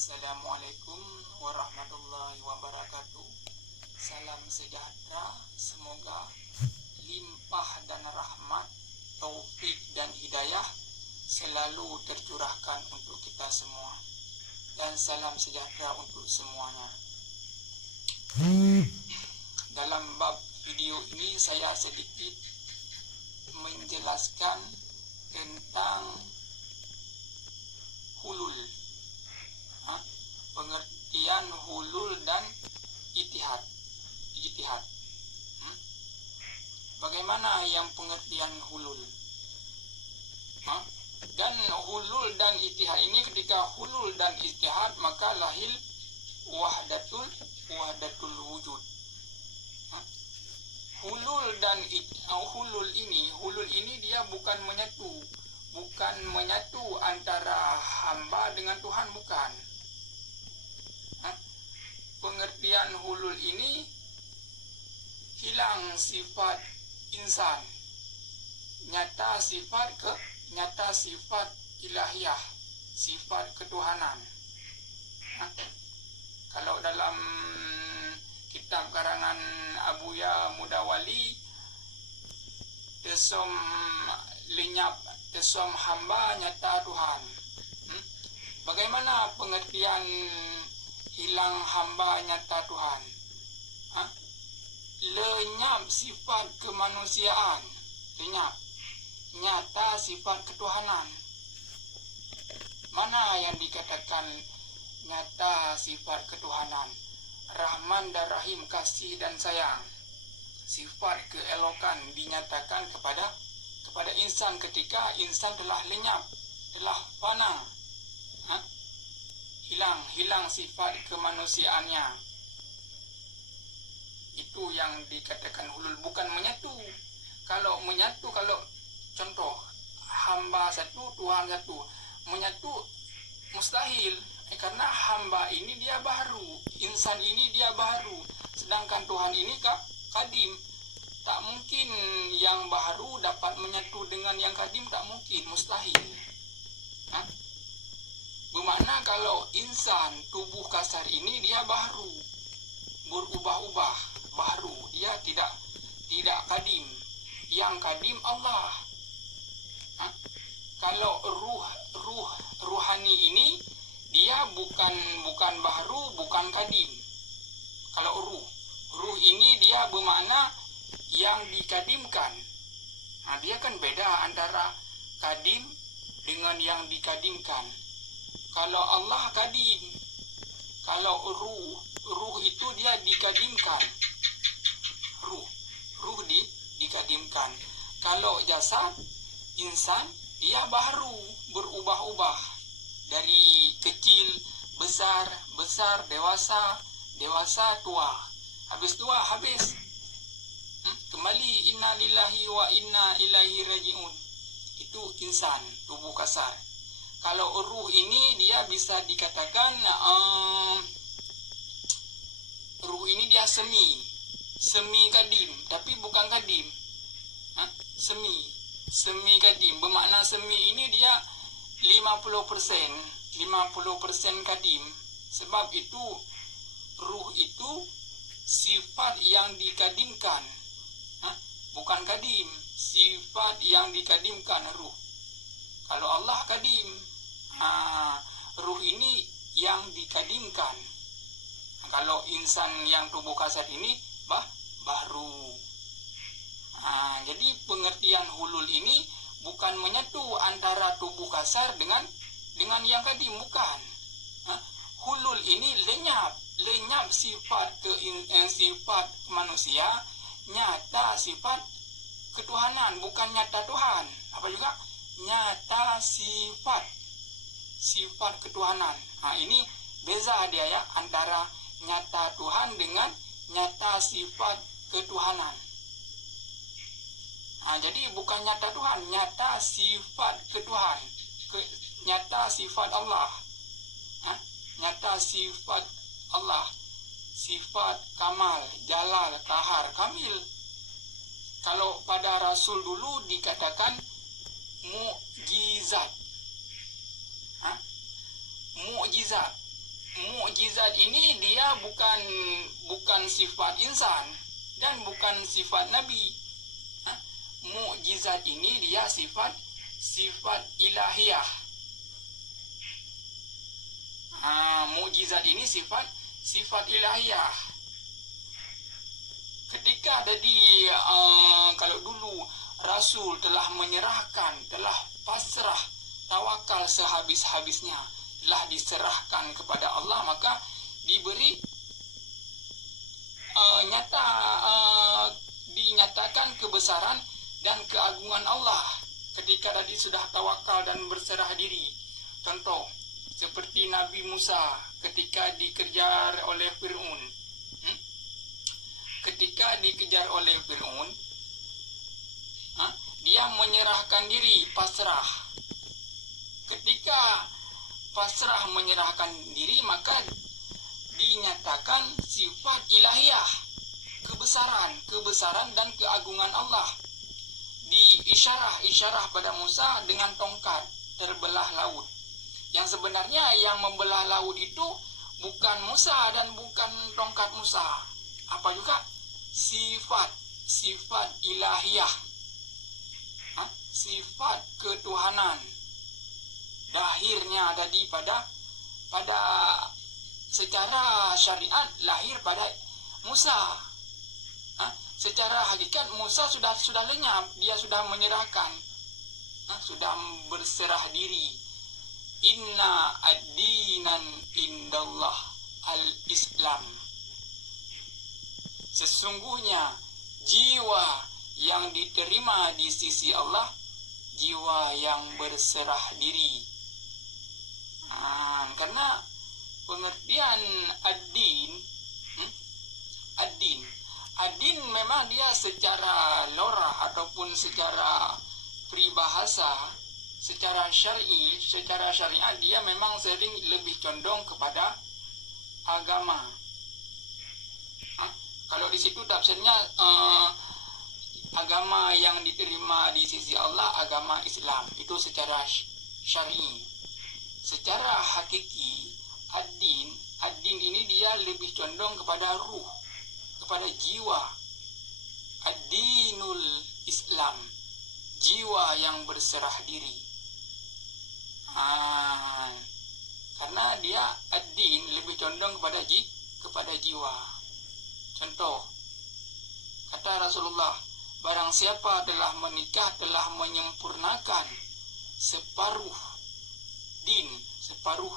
Assalamualaikum warahmatullahi wabarakatuh. Salam sejahtera, semoga limpah dan rahmat, taufik dan hidayah selalu tercurahkan untuk kita semua. Dan salam sejahtera untuk semuanya. Dalam bab video ini saya sedikit menjelaskan tentang hulul, pengertian hulul dan ijtihad. Bagaimana yang pengertian hulul? Dan hulul dan ijtihad ini, ketika hulul dan ijtihad maka lahir wahdatul wujud. Hulul ini dia bukan menyatu antara hamba dengan Tuhan, bukan. Pengertian hulul ini hilang sifat insan, nyata sifat ilahiyah, sifat ketuhanan. Kalau dalam kitab karangan Abuya Mudawali, tesom lenyap, tesom hamba nyata Tuhan. Bagaimana pengertian hilang hamba nyata Tuhan? Lenyap sifat kemanusiaan, lenyap, nyata sifat ketuhanan. Mana yang dikatakan nyata sifat ketuhanan? Rahman dan Rahim, kasih dan sayang, sifat keelokan dinyatakan kepada insan ketika insan telah lenyap, telah fana, hilang sifat kemanusiaannya. Itu yang dikatakan hulul, bukan menyatu. Kalau menyatu, kalau contoh hamba satu, Tuhan satu, menyatu mustahil. Karena hamba ini dia baru, insan ini dia baru, sedangkan Tuhan ini kadim. Tak mungkin yang baru dapat menyatu dengan yang kadim, tak mungkin, mustahil. Bermakna kalau insan tubuh kasar ini dia baru, berubah-ubah, baru, dia tidak kadim. Yang kadim Allah. Kalau ruhani ini dia bukan baru, bukan kadim. Kalau ruh ini dia bermakna yang dikadimkan. Dia kan beda antara kadim dengan yang dikadimkan. Kalau Allah kadim, kalau ruh itu dia dikadimkan. Ruh dikadimkan. Kalau jasad insan dia baru, berubah-ubah. Dari kecil, besar, dewasa, tua. Habis tua, habis. Kembali, inna lillahi wa inna ilaihi raji'un. Itu insan, tubuh kasar. Kalau ruh ini dia bisa dikatakan, ruh ini dia semi kadim, tapi bukan kadim. Semi kadim, bermakna semi ini dia 50% kadim. Sebab itu ruh itu sifat yang dikadimkan, bukan kadim, sifat yang dikadimkan ruh. Kalau Allah kadim, ruh ini yang dikadimkan. Kalau insan yang tubuh kasar ini baru. Jadi pengertian hulul ini bukan menyatu antara tubuh kasar dengan yang kadim, bukan. Hulul ini lenyap sifat manusia, nyata sifat ketuhanan, bukan nyata Tuhan. Apa juga? Nyata sifat ketuhanan. Ini beza dia ya, antara nyata Tuhan dengan nyata sifat ketuhanan. Jadi bukan nyata Tuhan, nyata sifat ketuhan, nyata sifat Allah, nyata sifat Allah, sifat kamal, jalal, kahar, kamil. Kalau pada Rasul dulu dikatakan mukjizat, mukjizat. mukjizat ini dia bukan sifat insan dan bukan sifat nabi. Mukjizat ini dia sifat ilahiyah. Mukjizat ini sifat ilahiyah. Ketika kalau dulu Rasul telah menyerahkan, telah pasrah, tawakal sehabis-habisnya, telah diserahkan kepada Allah, maka diberi dinyatakan kebesaran dan keagungan Allah ketika tadi sudah tawakal dan berserah diri. Contoh seperti Nabi Musa ketika dikejar oleh Fir'aun. Ketika dikejar oleh Fir'aun, dia menyerahkan diri, pasrah. Ketika pasrah menyerahkan diri, maka dinyatakan sifat ilahiyah, kebesaran dan keagungan Allah. Di isyarah pada Musa dengan tongkat terbelah laut. Yang sebenarnya yang membelah laut itu bukan Musa dan bukan tongkat Musa. Apa juga? Sifat ilahiyah. Sifat ketuhanan. Lahirnya ada pada secara syariat lahir pada Musa. Secara hakikat Musa sudah lenyap, dia sudah menyerahkan, sudah berserah diri. Inna ad-dinan indallah al-Islam. Sesungguhnya jiwa yang diterima di sisi Allah, jiwa yang berserah diri. Karena pengertian ad-din, ad-din memang dia secara lorah ataupun secara peribahasa, secara syariat dia memang sering lebih condong kepada agama. Kalau di situ tafsirnya agama yang diterima di sisi Allah, agama Islam, itu secara syar'i. Secara hakiki, ad-din ini dia lebih condong kepada ruh, kepada jiwa. Ad-dinul Islam, jiwa yang berserah diri. Karena dia ad-din lebih condong kepada jiwa. Contoh, kata Rasulullah, barang siapa telah menikah telah menyempurnakan separuh din, separuh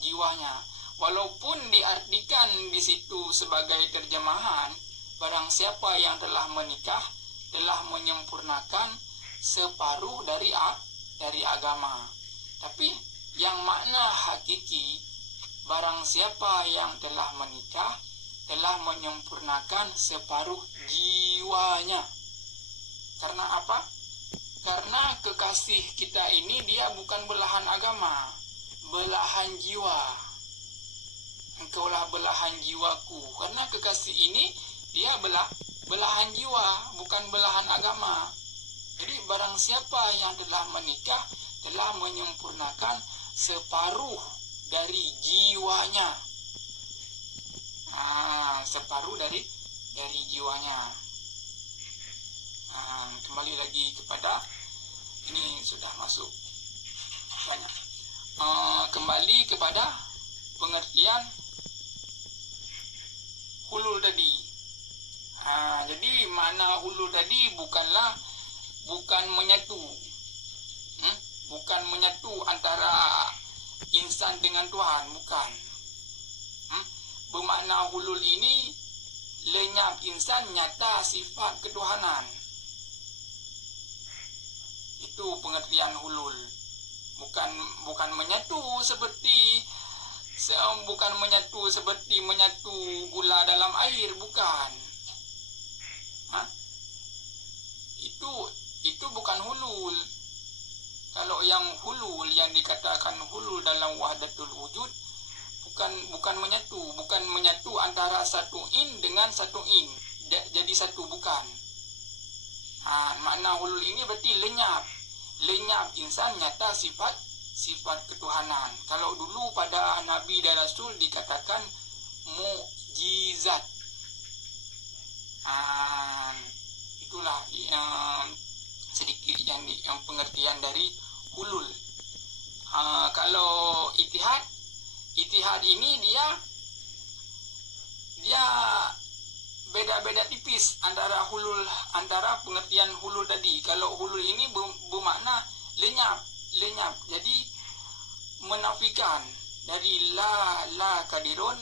jiwanya. Walaupun diartikan di situ sebagai terjemahan, barang siapa yang telah menikah telah menyempurnakan separuh dari agama. Tapi yang makna hakiki, barang siapa yang telah menikah telah menyempurnakan separuh jiwanya. Karena apa? Karena kekasih kita ini dia bukan belahan agama, belahan jiwa. Engkaulah belahan jiwaku. Karena kekasih ini dia belahan jiwa, bukan belahan agama. Jadi barang siapa yang telah menikah telah menyempurnakan separuh dari jiwanya. Separuh dari jiwanya. Kembali lagi kepada ini sudah masuk banyak. Kembali kepada pengertian hulul tadi. Jadi makna hulul tadi bukan menyatu. Bukan menyatu antara insan dengan Tuhan, bukan. Bermakna hulul ini lenyap insan, nyata sifat ketuhanan. Itu pengertian hulul. Bukan menyatu seperti menyatu gula dalam air, bukan. Itu bukan hulul. Kalau yang hulul, yang dikatakan hulul dalam wahdatul wujud, bukan menyatu antara satu in dengan satu in, jadi satu, bukan. Makna hulul ini berarti lenyap insan, nyata sifat ketuhanan. Kalau dulu pada Nabi dan Rasul dikatakan mukjizat. Itulah sedikit yang pengertian dari hulul. Kalau itihad ini dia beda-beda tipis antara pengertian hulul tadi. Kalau hulul ini bermakna lenyap. Jadi menafikan dari la kadirun,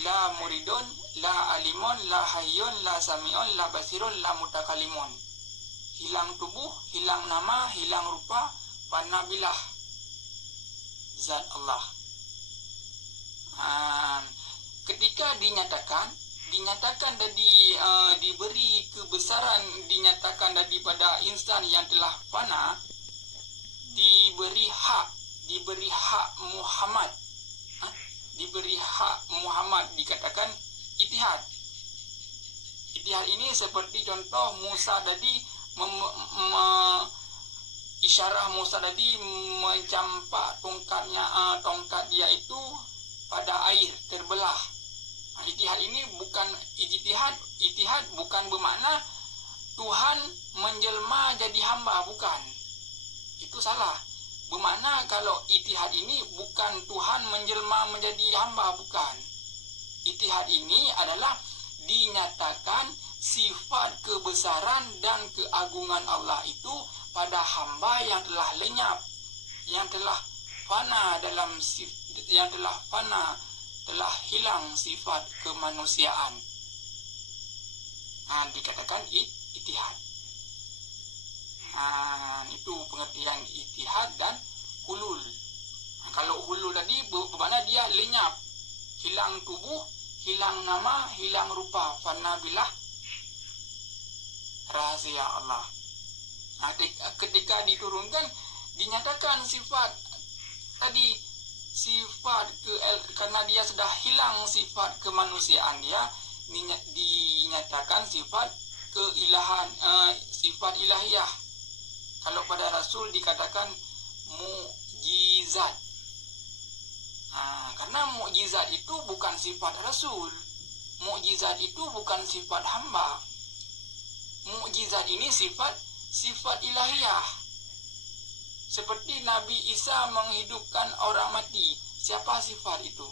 la muridun, la alimun, la hayyun, la sami'un, la basirun, la mutakalimun. Hilang tubuh, hilang nama, hilang rupa, fana bilah zat Allah. Ketika dinyatakan tadi diberi kebesaran, dinyatakan daripada insan yang telah fana, diberi hak Muhammad, dikatakan itihad. Itihad ini seperti contoh Musa tadi, isyarah Musa tadi mencampak tongkat dia itu pada air terbelah. Itihad ini bukan itihad bukan bermakna Tuhan menjelma jadi hamba, bukan. Itu salah. Bermakna kalau itihad ini bukan Tuhan menjelma menjadi hamba, bukan. Itihad ini adalah dinyatakan sifat kebesaran dan keagungan Allah itu pada hamba yang telah lenyap, yang telah fana telah hilang sifat kemanusiaan. Dikatakan itihad. Itu pengertian itihad dan hulul. Kalau hulul tadi bermakna dia lenyap, hilang tubuh, hilang nama, hilang rupa, fana bilah rahasia Allah. Ketika diturunkan, dinyatakan sifat tadi, karena dia sudah hilang sifat kemanusiaan dia, dinyatakan sifat keilahan, sifat ilahiyah. Kalau pada Rasul dikatakan mukjizat. Karena mukjizat itu bukan sifat Rasul, mukjizat itu bukan sifat hamba. Mukjizat ini sifat ilahiyah. Seperti Nabi Isa menghidupkan orang mati. Siapa sifat itu?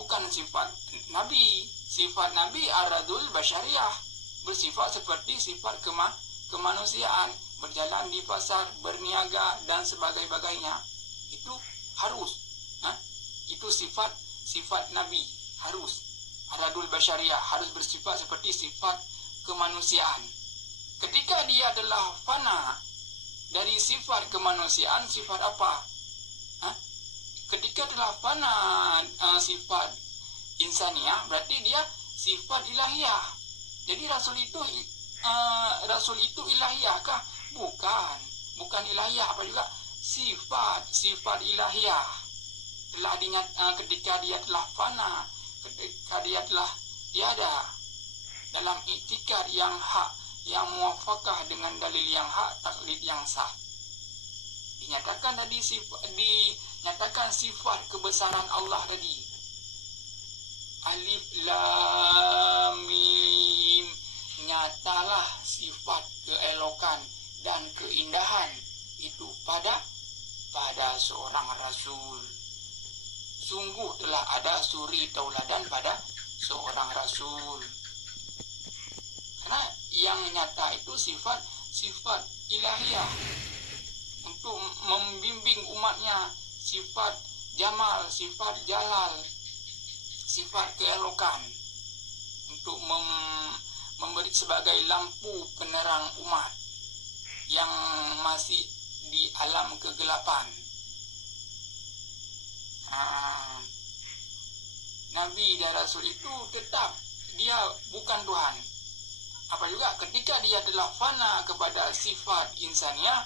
Bukan sifat Nabi. Sifat Nabi aradul basyariyah. Bersifat seperti sifat kemanusiaan. Berjalan di pasar, berniaga dan sebagainya. Itu harus. Itu sifat Nabi. Harus. Aradul basyariyah. Harus bersifat seperti sifat kemanusiaan. Ketika dia telah fana dari sifat kemanusiaan, sifat apa? Ketika telah fana sifat insaniah, berarti dia sifat ilahiyah. Jadi Rasul itu ilahiyah kah? Bukan ilahiyah, apa juga sifat ilahiyah. Telah ketika dia telah fana, ketika dia telah tiada dalam iktikad yang hak, yang muwafaqah dengan dalil yang hak, taklid yang sah. Dinyatakan sifat kebesaran Allah tadi. Alif lam mim, nyatalah sifat keelokan dan keindahan itu pada seorang rasul. Sungguh telah ada suri tauladan pada seorang rasul. Karena yang nyata itu sifat ilahiyah untuk membimbing umatnya, sifat jamal, sifat jalal, sifat keelokan, untuk memberi sebagai lampu penerang umat yang masih di alam kegelapan. Nabi dan Rasul itu tetap dia bukan Tuhan. Apa juga ketika dia telah fana kepada sifat insaniah,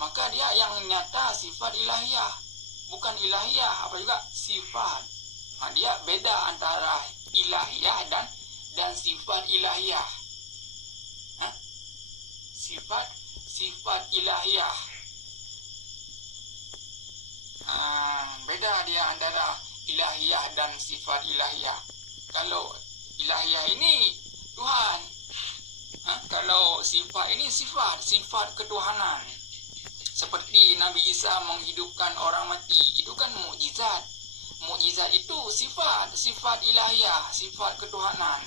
maka dia yang nyata sifat ilahiyah, bukan ilahiyah, apa juga sifat. Dia beda antara ilahiyah dan sifat ilahiyah. Sifat ilahiyah Beda dia antara ilahiyah dan sifat ilahiyah. Kalau ilahiyah ini Tuhan, kalau sifat ini sifat ketuhanan. Seperti Nabi Isa menghidupkan orang mati, itu kan mukjizat. Mukjizat itu sifat ilahiyah, sifat ketuhanan.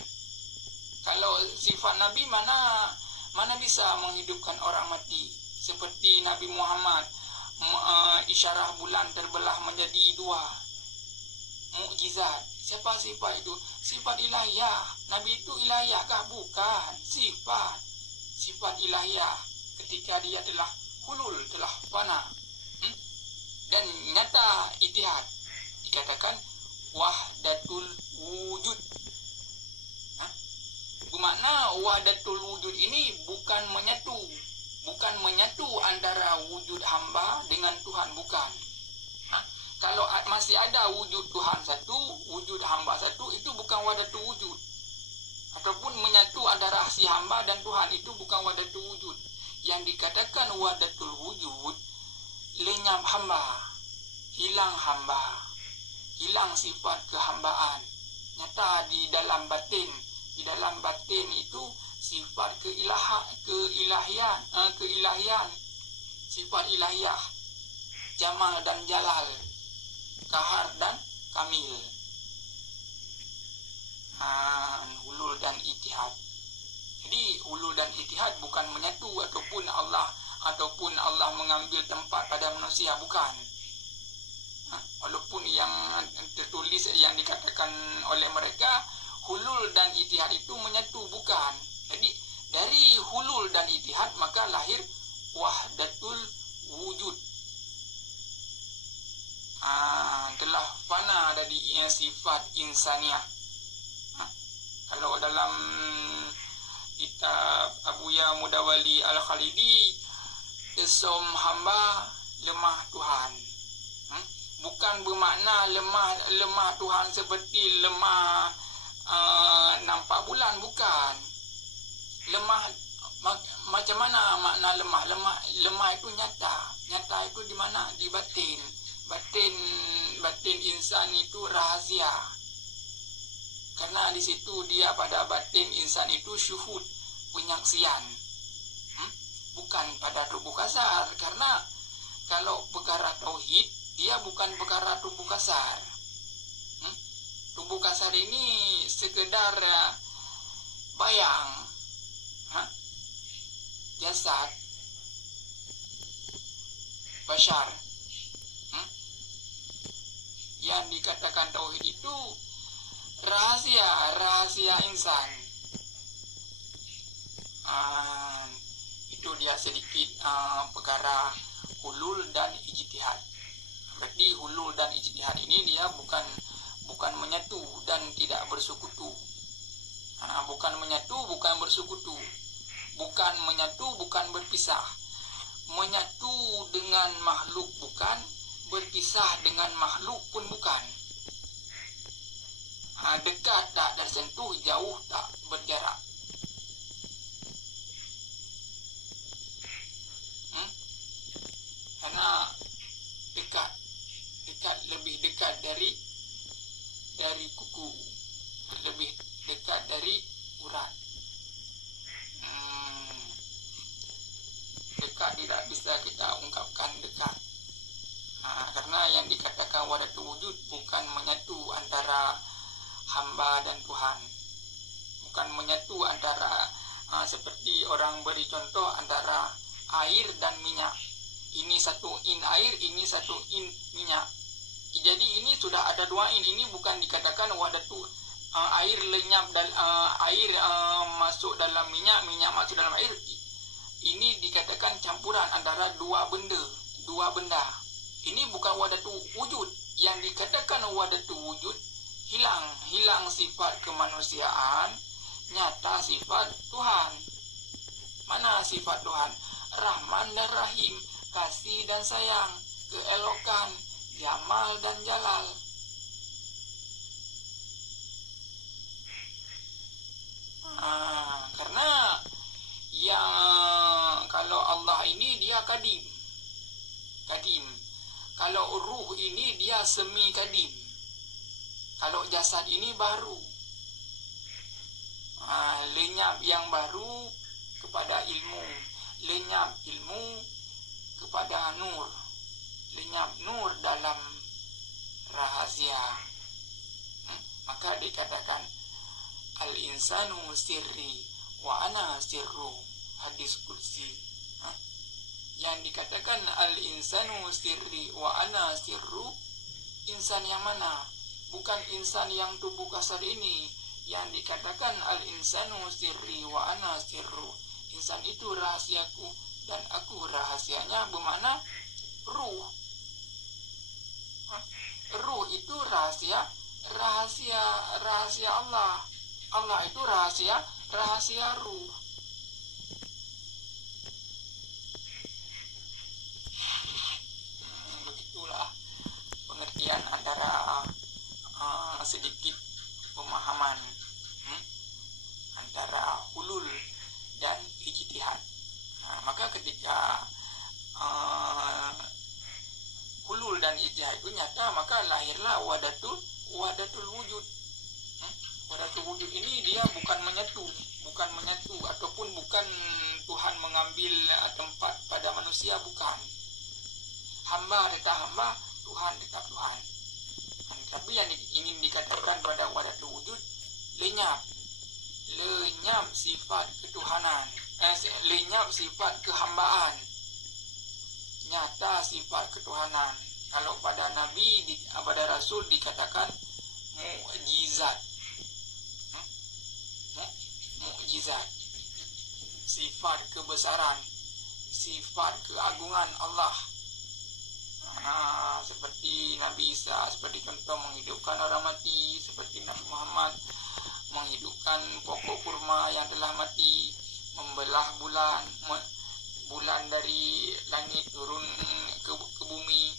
Kalau sifat Nabi mana bisa menghidupkan orang mati? Seperti Nabi Muhammad, isyarah bulan terbelah menjadi dua. Mukjizat. Siapa sifat itu? Sifat ilahiyah. Nabi itu ilahiyah kah? Bukan. Sifat ilahiyah. Ketika dia telah hulul, telah fana, dan nyata itihad, dikatakan wahdatul wujud. Bermakna wahdatul wujud ini bukan menyatu antara wujud hamba dengan Tuhan, bukan. Kalau masih ada wujud Tuhan satu, wujud hamba satu, itu bukan wahdatul wujud. Ataupun menyatu antara si hamba dan Tuhan, itu bukan wahdatul wujud. Yang dikatakan wahdatul wujud, lenyap hamba, hilang sifat kehambaan, nyata di dalam batin. Di dalam batin itu sifat keilahian, sifat ilahiyah, jamal dan jalal, kahar dan kamil, hulul dan itihad. Jadi hulul dan itihad bukan menyatu ataupun Allah mengambil tempat pada manusia, bukan. Walaupun yang tertulis yang dikatakan oleh mereka hulul dan itihad itu menyatu, bukan. Jadi dari hulul dan itihad maka lahir wahdatul wujud. Telah fana dari sifat insaniah. Kalau dalam kitab Abuya Mudawali Al-Khalidi, kesom hamba lemah Tuhan. Bukan bermakna lemah Tuhan seperti lemah nampak bulan, bukan. Lemah macam mana makna lemah? Lemah itu nyata itu di mana? Di batin. Batin insan itu rahasia. Karena di situ dia pada batin insan itu syuhud, penyaksian. Bukan pada tubuh kasar. Karena kalau perkara tauhid, dia bukan perkara tubuh kasar. Tubuh kasar ini sekedar bayang, jasad, bashar. Yang dikatakan tauhid itu rahasia insan. Itu dia sedikit perkara hulul dan ijtihad. Berarti hulul dan ijtihad ini dia bukan menyatu dan tidak bersekutu. Bukan menyatu, bukan bersekutu. Bukan menyatu, bukan berpisah. Menyatu dengan makhluk bukan, berpisah dengan makhluk pun bukan. Dekat tak tersentuh, jauh tak berjarak. Karena dekat, lebih dekat dari kuku, lebih dekat dari urat. Dekat tidak bisa kita ungkapkan dekat. Karena yang dikatakan wahdatul wujud bukan menyatu antara hamba dan Tuhan. Bukan menyatu antara seperti orang beri contoh antara air dan minyak. Ini satu in air, ini satu in minyak. Jadi ini sudah ada dua in. Ini bukan dikatakan wahdatul air lenyap dan air masuk dalam minyak, minyak masuk dalam air. Ini dikatakan campuran antara dua benda. Ini bukan wahdatul wujud. Yang dikatakan wahdatul wujud, hilang sifat kemanusiaan, nyata sifat Tuhan. Mana sifat Tuhan? Rahman dan Rahim, kasih dan sayang, keelokan, jamal dan jalal. Karena yang kalau Allah ini dia kadim. Kalau ruh ini dia semi kadim. Kalau jasad ini baru. Lenyap yang baru kepada ilmu. Lenyap ilmu kepada nur. Lenyap nur dalam rahasia. Maka dikatakan al-insanu sirri wa ana sirru. Hadis kursi. Yang dikatakan al-insanu sirri wa ana sirru, insan yang mana? Bukan insan yang tubuh kasar ini. Yang dikatakan al-insanu sirri wa ana sirru, insan itu rahasiaku dan aku rahasianya, bermakna ruh. Ruh itu rahasia Allah. Allah itu rahasia ruh. Begitulah pengertian antara sedikit pemahaman antara hulul dan ijtihad. Maka ketika hulul dan ijtihad itu nyata, maka lahirlah wahdatul wujud. Wahdatul wujud ini dia bukan menyatu ataupun bukan Tuhan mengambil tempat pada manusia, bukan. Hamba tetap hamba, Tuhan tetap Tuhan. Tapi yang ingin dikatakan pada wahdatul wujud, lenyap sifat ketuhanan, lenyap sifat kehambaan, nyata sifat ketuhanan. Kalau pada Nabi, pada Rasul dikatakan mukjizat, sifat kebesaran, sifat keagungan Allah. Seperti Nabi Isa, seperti contoh menghidupkan orang mati, seperti Nabi Muhammad menghidupkan pokok kurma yang telah mati, membelah bulan dari langit turun ke bumi.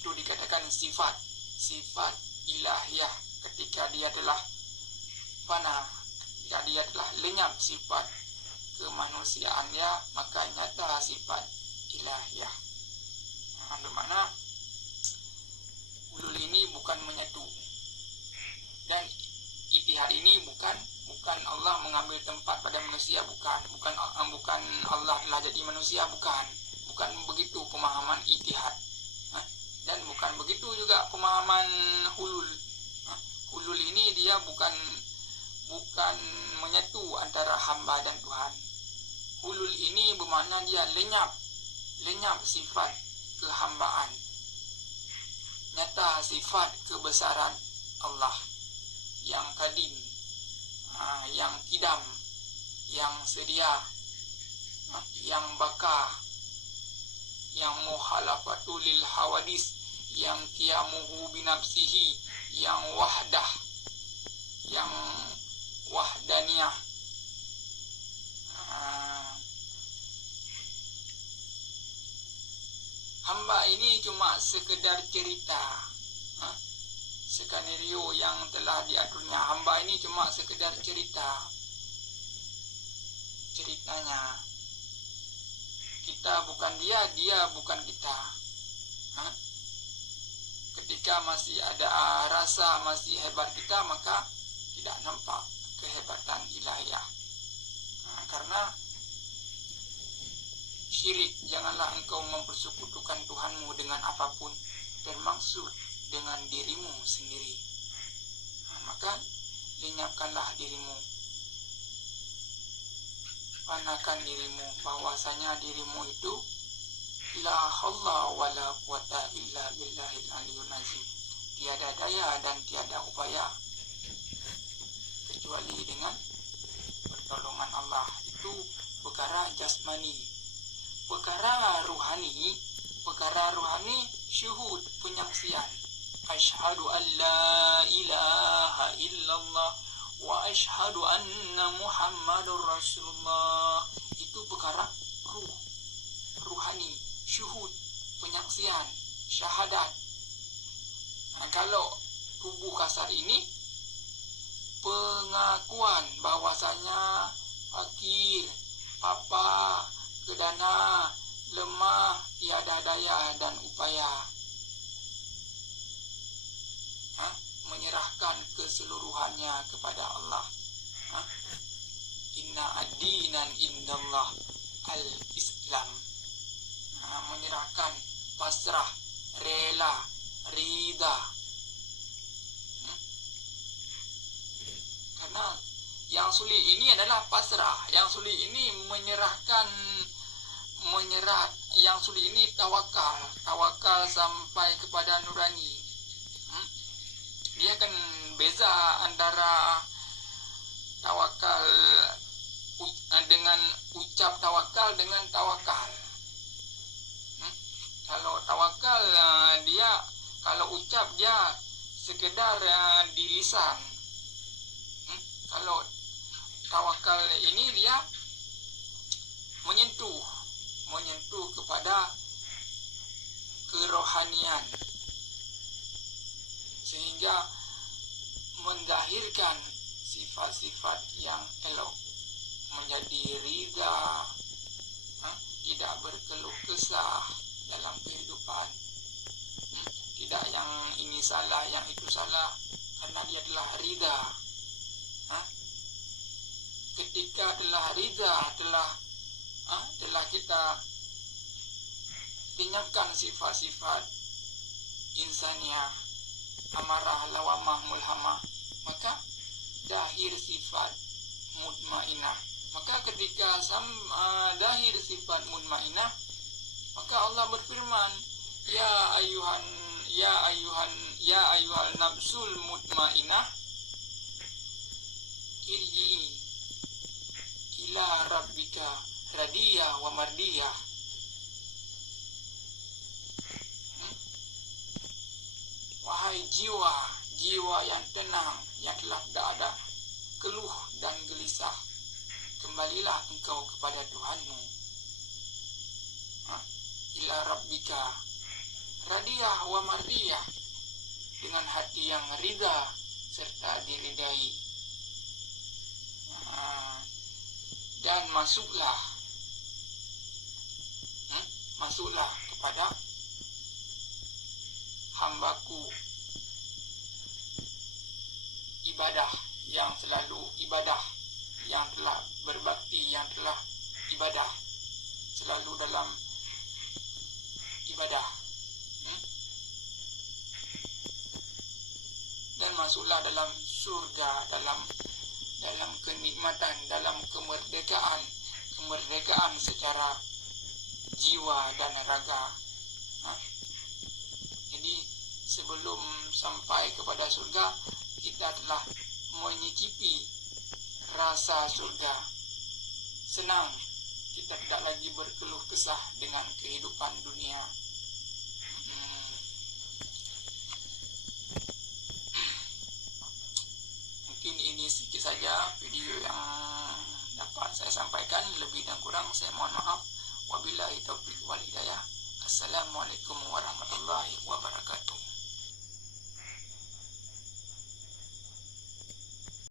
Itu dikatakan sifat ilahiyah. Ketika dia telah fana, ketika dia telah lenyap sifat kemanusiaannya, maka nyata sifat ilahiyah. Bermakna ulul ini bukan menyatu, dan ijtihad ini bukan Allah mengambil tempat pada manusia, bukan Allah telah jadi manusia, bukan begitu pemahaman ijtihad. Dan bukan begitu juga pemahaman hulul. Hulul ini dia bukan menyatu antara hamba dan Tuhan. Hulul ini bermakna dia lenyap sifat kehambaan, nyata sifat kebesaran Allah yang kadim, yang kidam, yang sedia, yang baka, yang mukhalafatul lil hawadis, yang qiyamuhu binafsihi, yang wahdah, yang wahdaniyah. Hamba ini cuma sekedar cerita, skenario yang telah diaturnya. Hamba ini cuma sekedar ceritanya. Kita bukan dia, dia bukan kita. Ketika masih ada rasa masih hebat kita, maka tidak nampak kehebatan ilahiyah. Karena syirik, janganlah engkau mempersekutukan Tuhanmu dengan apapun, termaksud dengan dirimu sendiri. Maka lenyapkanlah dirimu, panakan dirimu, bahwasanya dirimu itu la haula wala quwata illa billahil aliyul azim, tiada daya dan tiada upaya kecuali dengan pertolongan Allah. Itu perkara jasmani. Perkara ruhani syuhud, penyaksian. Asyhadu an la ilaha illallah wa asyhadu anna muhammadur rasulullah. Itu perkara ruhani, syuhud, penyaksian, syahadat. Kalau tubuh kasar ini pengakuan bahwasanya fakir, papa, kedana, lemah, tiada daya dan upaya, menyerahkan keseluruhannya kepada Allah. Inna ad-dinan indallah al-Islam. Menyerahkan, pasrah, rela, rida. Karena yang sulit ini adalah pasrah. Yang sulit ini menyerah. Yang sulit ini tawakal sampai kepada nurani. Dia akan beza antara tawakal dengan ucap tawakal dengan tawakal. Kalau tawakal dia, kalau ucap dia sekedar di lisan. Kalau tawakal ini dia menyentuh kepada kerohanian, sehingga menzahirkan sifat-sifat yang elok, menjadi ridha, tidak berkeluh kesah dalam kehidupan, tidak yang ini salah, yang itu salah, karena dia telah ridha. Ketika telah ridha, telah kita tinggalkan sifat-sifat insaniah, amarah, lawamah, mulhamah, maka dahir sifat mutmainah. Maka ketika dahir sifat mutmainah, maka Allah berfirman, ya ayuhan nafsul mutmainah, irji'i ila rabbika radiyah wa mardiyah. Wahai jiwa yang tenang, yang telah tidak ada keluh dan gelisah, kembalilah engkau kepada Tuhanmu. Ila rabbika radiyah wa mardiyah, dengan hati yang ridha serta diridai. Dan masuklah kepada hambaku, ibadah yang selalu ibadah, yang telah berbakti, yang telah ibadah, selalu dalam ibadah. Dan masuklah dalam surga, dalam kenikmatan, dalam kemerdekaan secara jiwa dan raga. Jadi sebelum sampai kepada surga, kita telah menyicipi rasa surga. Senang, kita tidak lagi berkeluh kesah dengan kehidupan dunia. Mungkin ini sedikit saja video yang dapat saya sampaikan. Lebih dan kurang saya mohon maaf. Wabillahi taufiq wal hidayah. Assalamualaikum warahmatullahi wabarakatuh.